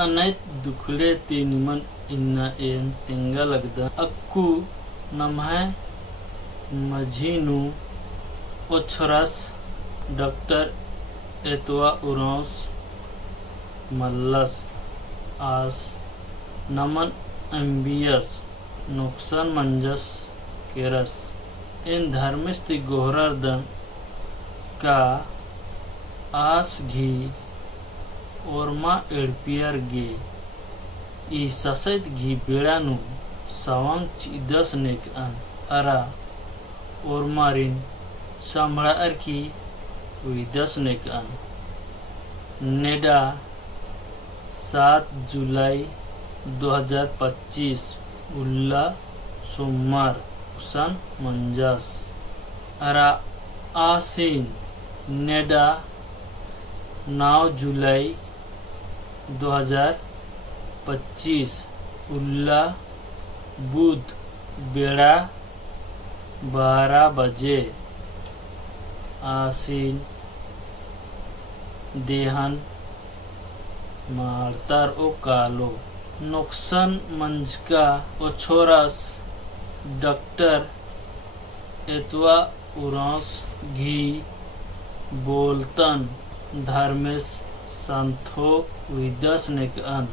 अनैत दुखले तीनिमन इन्ना एन तिंगा लगदा अक्कू नमः मझीनु ओछरस डॉक्टर एतवा उरौस मल्लस आस नमन एम्बियस नुकसान मंजस केरस इन धर्मिस्ति गोहरदन का आस घी ओरमा एडपियर गे ई ससैत घी बेड़ानु सवांग चिदस नेक अन अरा ओरमारिन संभड़ा की विदस नेक अन नेडा 7 जुलाई 2025 उल्ला सोमवार सन मंजस अरा आसीन नेडा 9 जुलाई 2025 उल्ला बुध बेड़ा 12 बजे आसीन देहन मारतार ओ कालो नुकसान मंजका ओछोरस डॉक्टर एतवा उरौस घी बोलतन धर्मेश संथो विदस नेकअन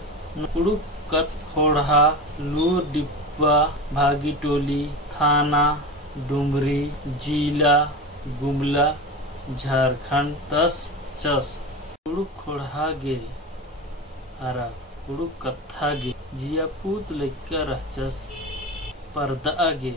उड़ुक कत खोड़ा लूर डिब्बा भागी टोली थाना डुमरी जिला गुमला झारखंड तस चस उड़ुक खोड़ा गे अरा उड़ुक कत्था गे जिया पूत लेकर रहचस पर्दा गे